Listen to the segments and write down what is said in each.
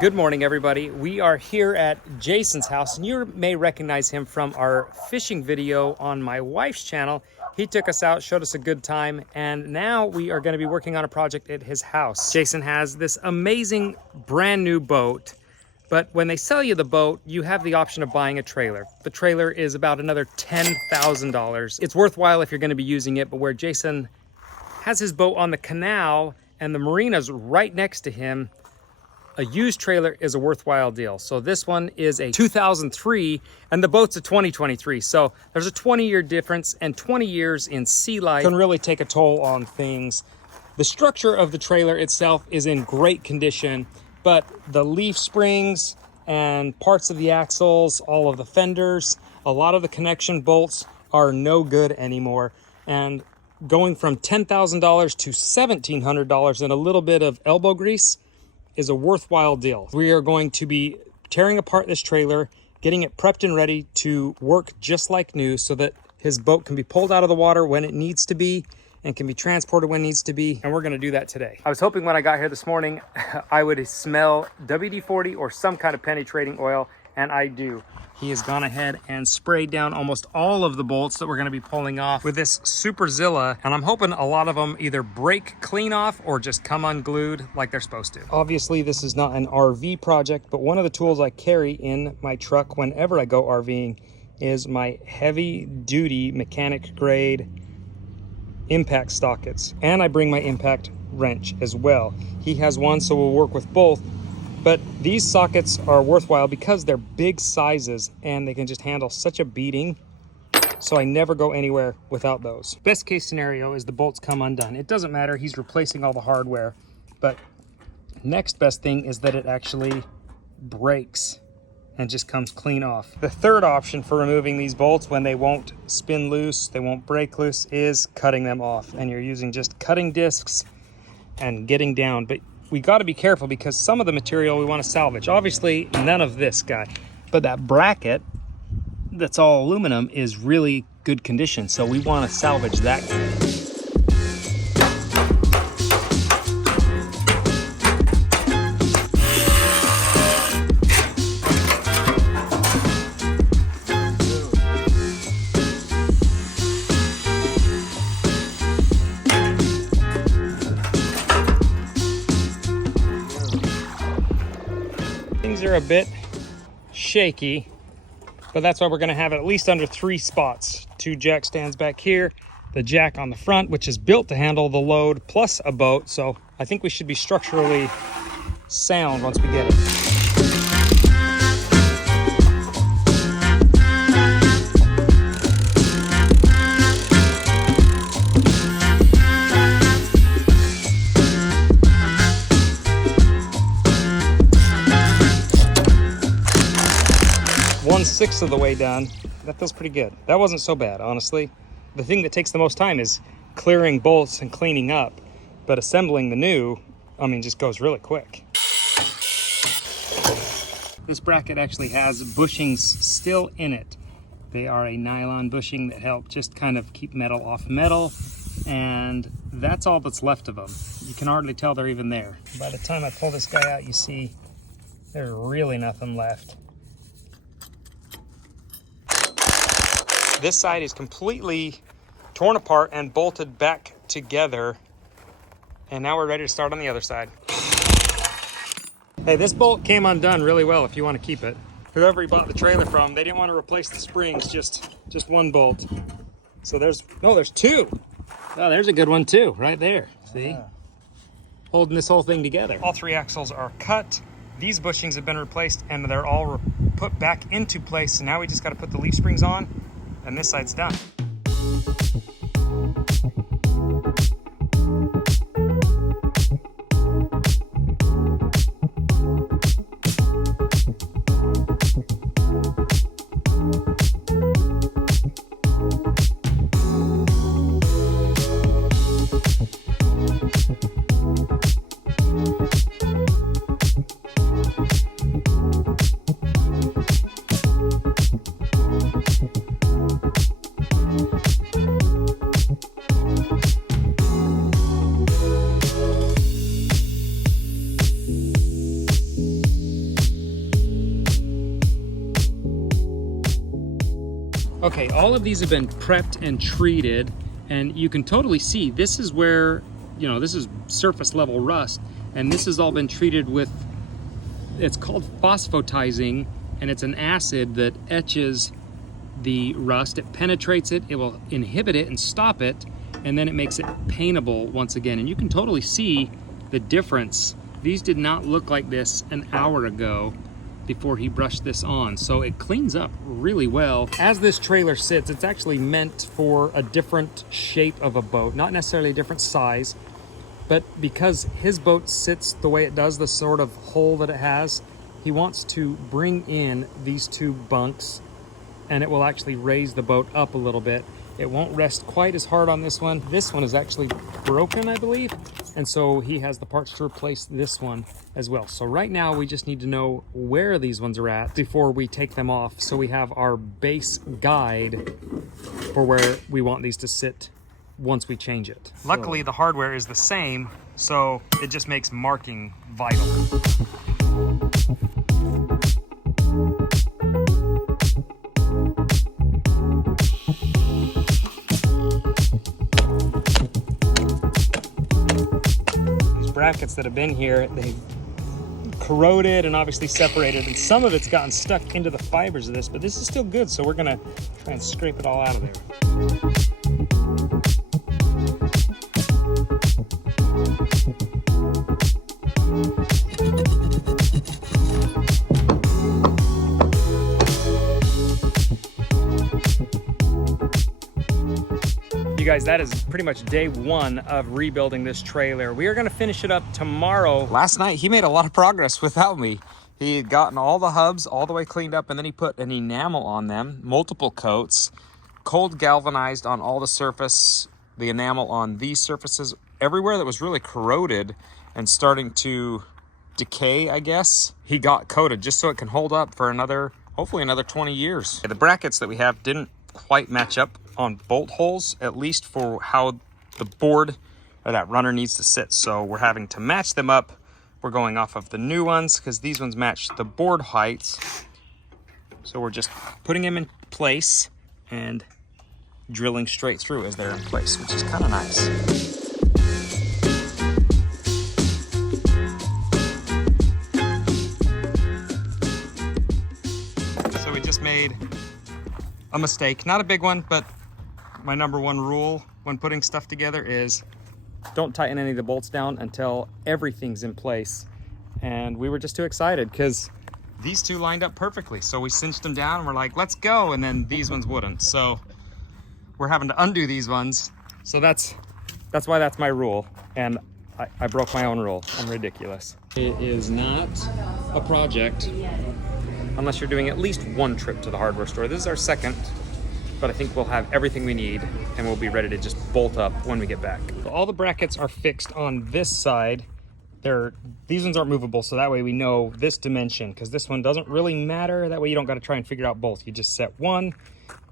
Good morning, everybody. We are here at Jason's house, and you may recognize him from our fishing video on my wife's channel. He took us out, showed us a good time, and now we are going to be working on a project at his house. Jason has this amazing brand new boat, but when they sell you the boat, you have the option of buying a trailer. The trailer is about another $10,000. It's worthwhile if you're going to be using it, but where Jason has his boat on the canal and the marina's right next to him, a used trailer is a worthwhile deal. So this one is a 2003 and the boat's a 2023. So there's a 20-year difference, and 20 years in sea life can really take a toll on things. The structure of the trailer itself is in great condition, but the leaf springs and parts of the axles, all of the fenders, a lot of the connection bolts are no good anymore. And going from $10,000 to $1,700 and a little bit of elbow grease is a worthwhile deal. We are going to be tearing apart this trailer, getting it prepped and ready to work just like new so that his boat can be pulled out of the water when it needs to be and can be transported when it needs to be. And we're gonna do that today. I was hoping when I got here this morning, I would smell WD-40 or some kind of penetrating oil, and I do. He has gone ahead and sprayed down almost all of the bolts that we're going to be pulling off with this Super Zilla, and I'm hoping a lot of them either break clean off or just come unglued like they're supposed to. Obviously, this is not an RV project, but one of the tools I carry in my truck whenever I go RVing is my heavy-duty mechanic-grade impact sockets, and I bring my impact wrench as well. He has one, so we'll work with both. But these sockets are worthwhile because they're big sizes and they can just handle such a beating. So I never go anywhere without those. Best case scenario is the bolts come undone. It doesn't matter, he's replacing all the hardware. But next best thing is that it actually breaks and just comes clean off. The third option for removing these bolts when they won't spin loose, they won't break loose, is cutting them off. And you're using just cutting discs and getting down. But we got to be careful because some of the material we want to salvage. Obviously, none of this guy, but that bracket that's all aluminum is really good condition, so we want to salvage that guy. Things are a bit shaky, but that's why we're going to have it at least under 3 spots. 2 jack stands back here, the jack on the front, which is built to handle the load, plus a boat. So I think we should be structurally sound once we get it. One-sixth of the way done. That feels pretty good. That wasn't so bad, honestly. The thing that takes the most time is clearing bolts and cleaning up, but assembling the new, I mean, just goes really quick. This bracket actually has bushings still in it. They are a nylon bushing that help just kind of keep metal off metal, and that's all that's left of them. You can hardly tell they're even there. By the time I pull this guy out, you see there's really nothing left. This side is completely torn apart and bolted back together. And now we're ready to start on the other side. Hey, this bolt came undone really well if you want to keep it. Whoever you bought the trailer from, they didn't want to replace the springs, just one bolt. So there's 2. Oh, there's a good one too, right there. See? Yeah. Holding this whole thing together. All 3 axles are cut. These bushings have been replaced and they're all put back into place. So now we just got to put the leaf springs on, and this side's done. Okay, all of these have been prepped and treated, and you can totally see this is where, you know, this is surface level rust, and this has all been treated with, it's called phosphatizing, and it's an acid that etches the rust. It penetrates it, it will inhibit it and stop it, and then it makes it paintable once again. And you can totally see the difference. These did not look like this an hour ago before he brushed this on. So it cleans up really well. As this trailer sits, it's actually meant for a different shape of a boat, not necessarily a different size, but because his boat sits the way it does, the sort of hole that it has, he wants to bring in these two bunks, and it will actually raise the boat up a little bit. It won't rest quite as hard on this one. This one is actually broken, I believe. And so he has the parts to replace this one as well. So right now we just need to know where these ones are at before we take them off. So we have our base guide for where we want these to sit once we change it. Luckily, the hardware is the same, so it just makes marking vital. Brackets that have been here, they've corroded and obviously separated, and some of it's gotten stuck into the fibers of this, but this is still good, so we're gonna try and scrape it all out of there. You guys, that is pretty much day one of rebuilding this trailer. We are gonna finish it up tomorrow. Last night, he made a lot of progress without me. He had gotten all the hubs all the way cleaned up, and then he put an enamel on them, multiple coats, cold galvanized on all the surface, the enamel on these surfaces, everywhere that was really corroded and starting to decay, I guess. He got coated just so it can hold up for another, hopefully another 20 years. The brackets that we have didn't quite match up on bolt holes, at least for how the board or that runner needs to sit. So we're having to match them up. We're going off of the new ones because these ones match the board heights. So we're just putting them in place and drilling straight through as they're in place, which is kind of nice. So we just made a mistake, not a big one, but my number one rule when putting stuff together is don't tighten any of the bolts down until everything's in place. And we were just too excited because these two lined up perfectly. So we cinched them down and we're like, let's go. And then these ones wouldn't. So we're having to undo these ones. So that's why that's my rule. And I broke my own rule. I'm ridiculous. It is not a project unless you're doing at least one trip to the hardware store. This is our second, but I think we'll have everything we need and we'll be ready to just bolt up when we get back. So all the brackets are fixed on this side. These ones aren't movable, so that way we know this dimension, because this one doesn't really matter. That way you don't got to try and figure out both. You just set one,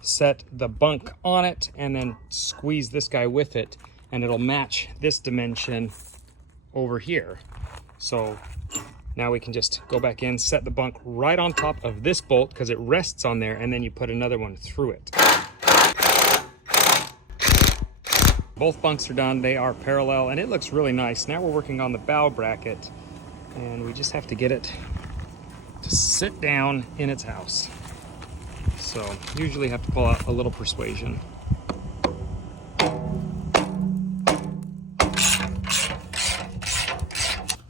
set the bunk on it, and then squeeze this guy with it, and it'll match this dimension over here. So now we can just go back in, set the bunk right on top of this bolt because it rests on there, and then you put another one through it. Both bunks are done, they are parallel, and it looks really nice. Now we're working on the bow bracket, and we just have to get it to sit down in its house. So usually have to pull out a little persuasion.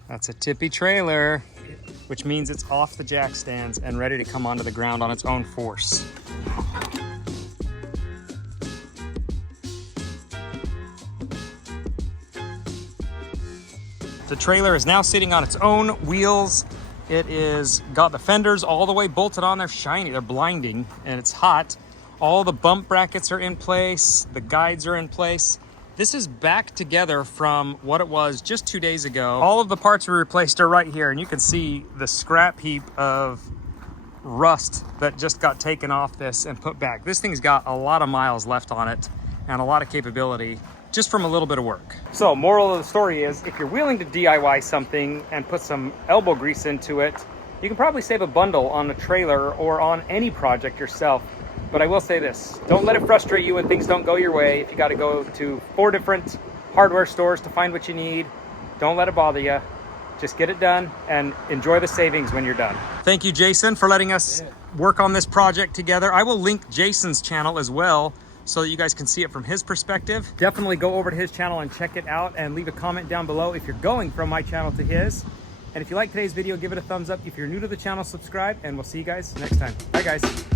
That's a tippy trailer, which means it's off the jack stands and ready to come onto the ground on its own force. The trailer is now sitting on its own wheels. It is got the fenders all the way bolted on. They're shiny, they're blinding, and it's hot. All the bump brackets are in place. The guides are in place. This is back together from what it was just 2 days ago. All of the parts we replaced are right here, and you can see the scrap heap of rust that just got taken off this and put back. This thing's got a lot of miles left on it and a lot of capability just from a little bit of work. So moral of the story is, if you're willing to DIY something and put some elbow grease into it, you can probably save a bundle on a trailer or on any project yourself. But I will say this, don't let it frustrate you when things don't go your way. If you got to go to 4 different hardware stores to find what you need, don't let it bother you. Just get it done and enjoy the savings when you're done. Thank you, Jason, for letting us work on this project together. I will link Jason's channel as well so that you guys can see it from his perspective. Definitely go over to his channel and check it out, and leave a comment down below if you're going from my channel to his. And if you like today's video, give it a thumbs up. If you're new to the channel, subscribe, and we'll see you guys next time. Bye, guys.